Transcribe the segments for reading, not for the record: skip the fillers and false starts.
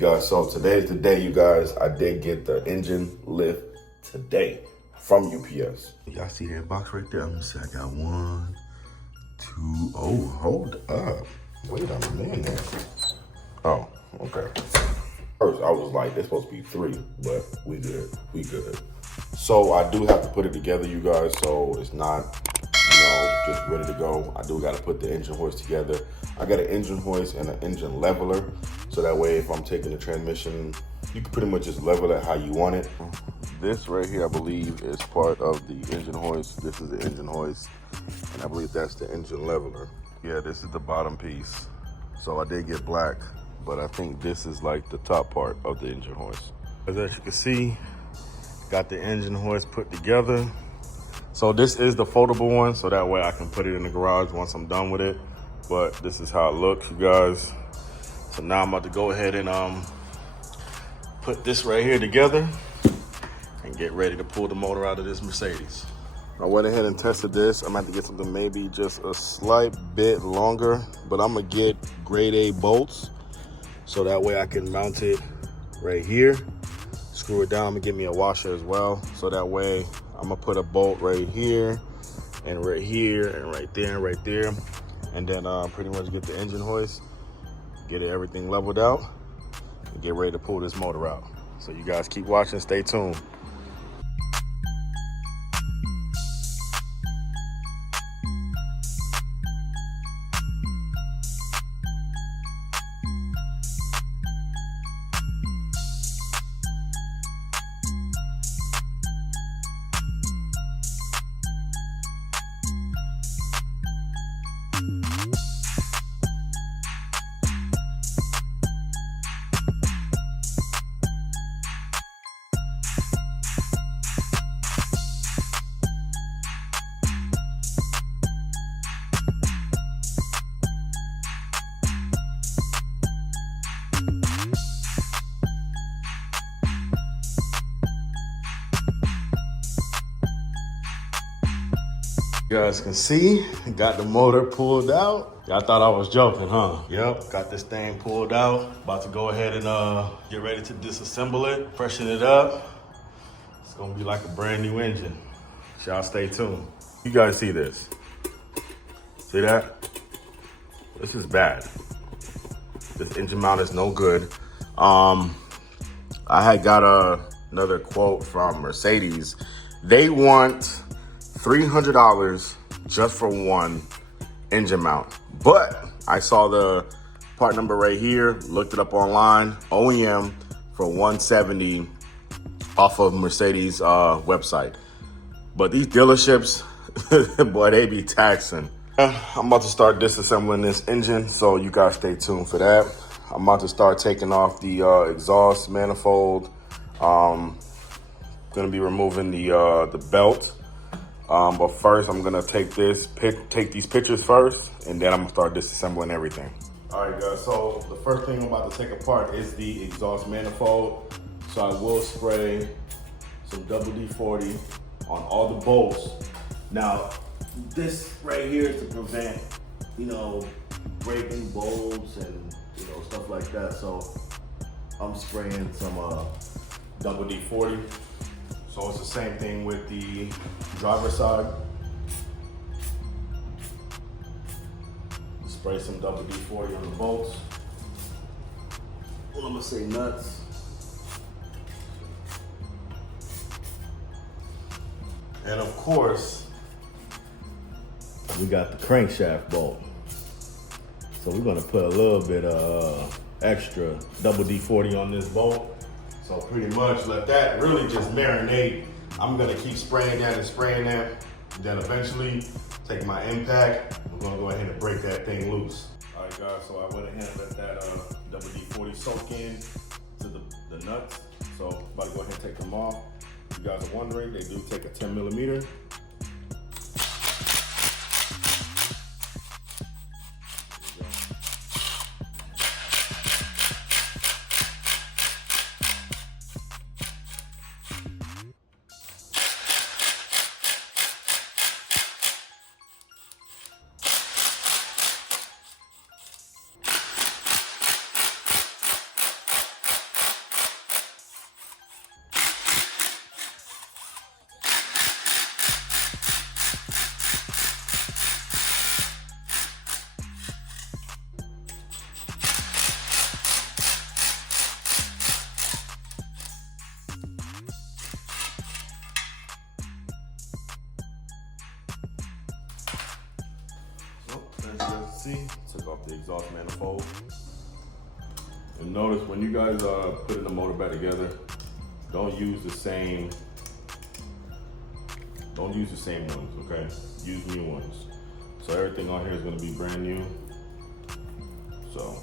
guys? So today is the day, you guys. I did get the engine lift today from UPS. Y'all see that box right there? Let me see. I got 1, 2. Oh, hold up. Wait a minute. Oh, okay. First, I was like, there's supposed to be 3, but we good. We good. So I do have to put it together, you guys. So it's not, just ready to go. I do got to put the engine hoist together. I got an engine hoist and an engine leveler. So that way, if I'm taking the transmission, you can pretty much just level it how you want it. This right here, I believe, is part of the engine hoist. This is the engine hoist. And I believe that's the engine leveler. Yeah, this is the bottom piece. So I did get black, but I think this is like the top part of the engine hoist. As you can see, got the engine hoist put together. So this is the foldable one, so that way I can put it in the garage once I'm done with it. But this is how it looks, you guys. So now I'm about to go ahead and put this right here together and get ready to pull the motor out of this Mercedes. I went ahead and tested this. I'm going to have to get something maybe just a slight bit longer, but I'm gonna get grade A bolts so that way I can mount it right here. Screw it down. I'm gonna get me a washer as well, so that way I'm gonna put a bolt right here and right here and right there and right there, and then pretty much get the engine hoist, get everything leveled out, and get ready to pull this motor out. So you guys keep watching, stay tuned. You guys can see, got the motor pulled out. Y'all thought I was joking, huh? Yep, got this thing pulled out. About to go ahead and get ready to disassemble it, freshen it up. It's gonna be like a brand new engine. So y'all stay tuned. You guys see this? See that? This is bad. This engine mount is no good. I had got another quote from Mercedes. They want $300 just for one engine mount. But I saw the part number right here, looked it up online, OEM for $170 off of Mercedes website. But these dealerships, boy, they be taxing. I'm about to start disassembling this engine, so you guys stay tuned for that. I'm about to start taking off the exhaust manifold. Gonna be removing the belt. But first, I'm gonna take these pictures first, and then I'm gonna start disassembling everything. All right, guys, so the first thing I'm about to take apart is the exhaust manifold. So I will spray some WD-40 on all the bolts. Now, this right here is to prevent, breaking bolts and, stuff like that. So I'm spraying some WD-40. So it's the same thing with the driver's side. Spray some WD-40 on the bolts. I'm gonna say nuts. And of course, we got the crankshaft bolt. So we're gonna put a little bit of extra WD-40 on this bolt. So pretty much let that really just marinate. I'm gonna keep spraying that and spraying that. And then eventually take my impact. We're gonna go ahead and break that thing loose. All right, guys, so I went ahead and let that WD-40 soak in to the nuts. So I'm about to go ahead and take them off. If you guys are wondering, they do take a 10 millimeter. as you guys can see, took off the exhaust manifold. And notice when you guys putting the motor back together, don't use the same ones, okay? Use new ones. So everything on here is gonna be brand new. So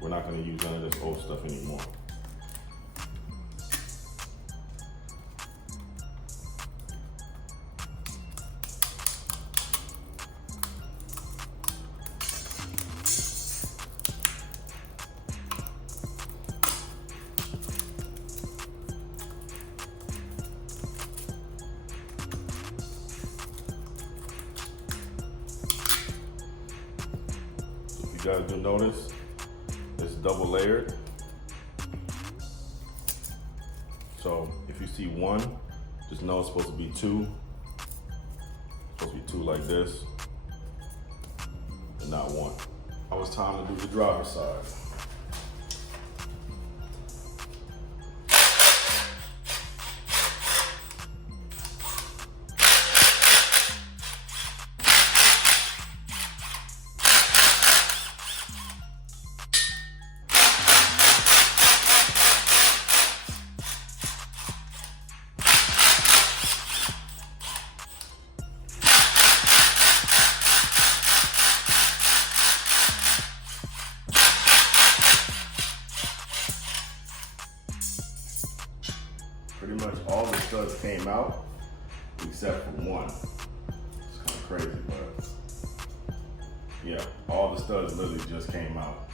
we're not gonna use none of this old stuff anymore. You guys do notice it's double layered. So if you see one, just know it's supposed to be two. It's supposed to be two like this, and not one. Now it's time to do the driver's side. Pretty much all the studs came out except for one. It's kind of crazy, but yeah, all the studs literally just came out.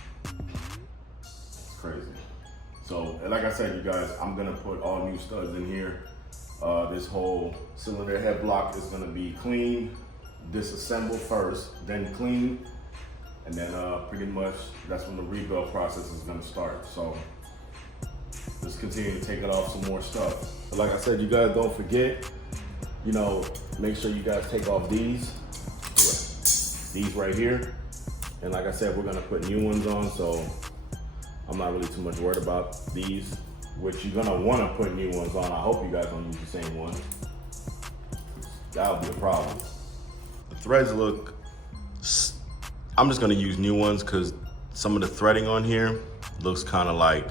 It's crazy. So, and like I said, you guys, I'm gonna put all new studs in here. This whole cylinder head block is gonna be clean, disassembled first, then clean, and then pretty much that's when the rebuild process is gonna start. So just continue to take it off some more stuff. But like I said, you guys don't forget, you know, make sure you guys take off these right here. And like I said, we're gonna put new ones on, so I'm not really too much worried about these, which you're gonna wanna put new ones on. I hope you guys don't use the same one. That would be a problem. The threads look, I'm just gonna use new ones because some of the threading on here looks kind of like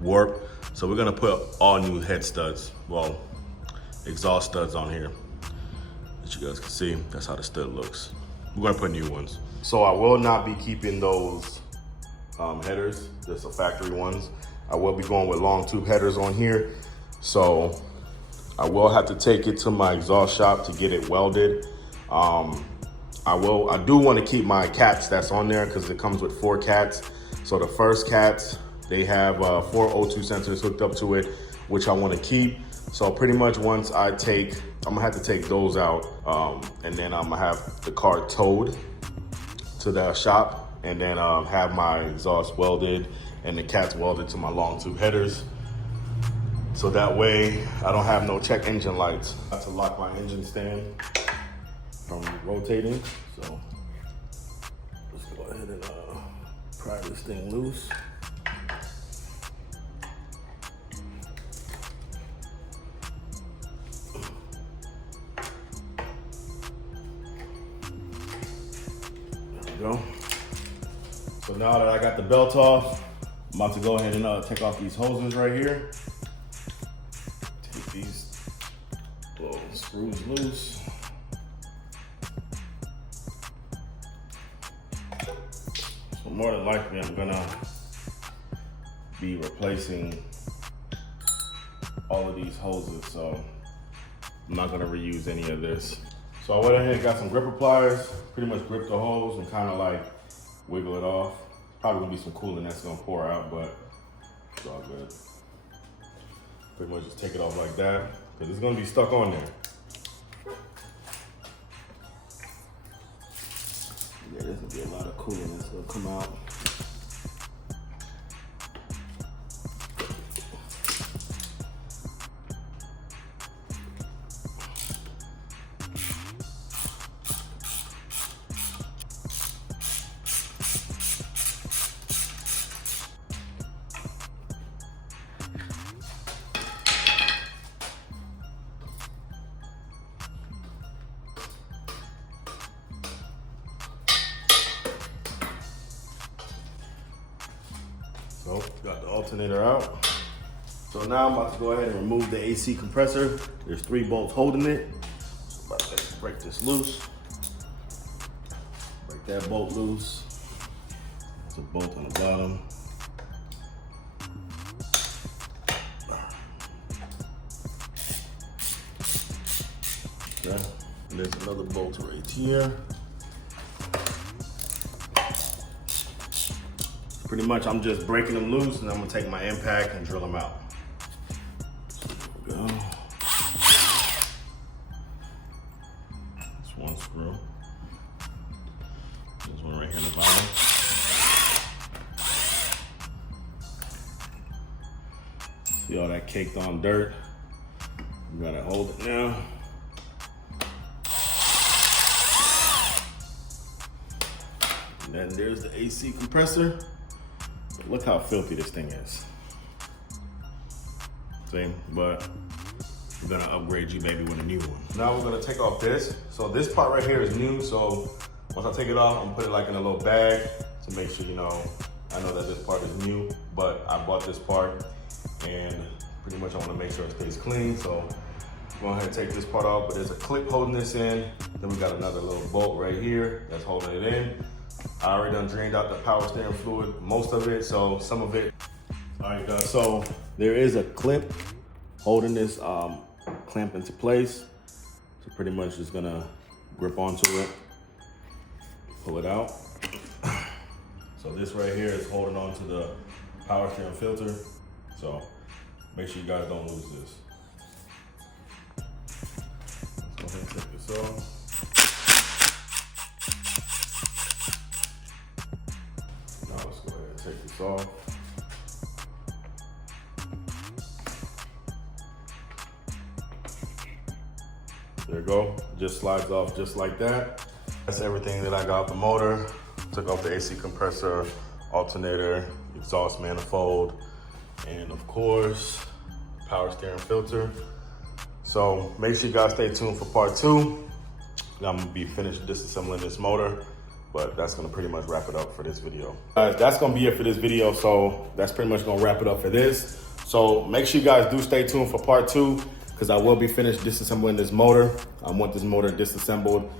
warped. So we're gonna put all new head studs, well, exhaust studs on here. As you guys can see, that's how the stud looks. We're gonna put new ones. So I will not be keeping those headers, just the factory ones. I will be going with long tube headers on here. So I will have to take it to my exhaust shop to get it welded. I do want to keep my cats that's on there because it comes with 4 cats. So the first cats, they have 4 O2 sensors hooked up to it, which I want to keep. So pretty much once I'm gonna have to take those out, and then I'm gonna have the car towed to the shop, and then have my exhaust welded and the cats welded to my long tube headers. So that way I don't have no check engine lights. I have to lock my engine stand from rotating. So let's go ahead and pry this thing loose. Go. So now that I got the belt off, I'm about to go ahead and take off these hoses right here. Take these little screws loose. So more than likely, I'm gonna be replacing all of these hoses, so I'm not gonna reuse any of this. So I went ahead and got some gripper pliers, pretty much grip the hose and kind of like wiggle it off. Probably gonna be some coolant that's gonna pour out, but it's all good. Pretty much just take it off like that, because it's gonna be stuck on there. Yeah, there's gonna be a lot of coolant that's gonna come out. alternator out. So now I'm about to go ahead and remove the AC compressor. There's 3 bolts holding it. So I'm about to break this loose. Break that bolt loose. There's a bolt on the bottom. Okay. And there's another bolt right here. Pretty much I'm just breaking them loose and I'm gonna take my impact and drill them out. There we go. That's one screw. There's one right here in the bottom. See all that caked on dirt? You gotta hold it now. And then there's the AC compressor. Look how filthy this thing is. See, but we're gonna upgrade you, baby, with a new one. Now we're gonna take off this. So this part right here is new. So once I take it off, I'm gonna put it like in a little bag to make sure, you know, I know that this part is new, but I bought this part and pretty much I wanna make sure it stays clean. So go ahead and take this part off, but there's a clip holding this in. Then we got another little bolt right here that's holding it in. I already done drained out the power steering fluid, most of it, so some of it. All right, guys, so there is a clip holding this clamp into place. So pretty much just gonna grip onto it, pull it out. So this right here is holding onto the power steering filter. So make sure you guys don't lose this. Let's go ahead and take this off. Take this off. There you go. Just slides off just like that. That's everything that I got off the motor. Took off the AC compressor, alternator, exhaust manifold, and of course, power steering filter. So make sure you guys stay tuned for part 2. I'm gonna be finished disassembling this motor. But that's gonna pretty much wrap it up for this video. Guys, that's gonna be it for this video. So that's pretty much gonna wrap it up for this. So make sure you guys do stay tuned for part 2 because I will be finished disassembling this motor. I want this motor disassembled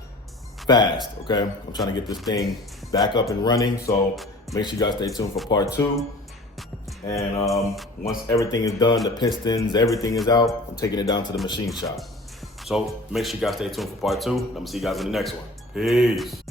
fast, okay? I'm trying to get this thing back up and running. So make sure you guys stay tuned for part 2. And once everything is done, the pistons, everything is out, I'm taking it down to the machine shop. So make sure you guys stay tuned for part 2. I'm gonna see you guys in the next one. Peace.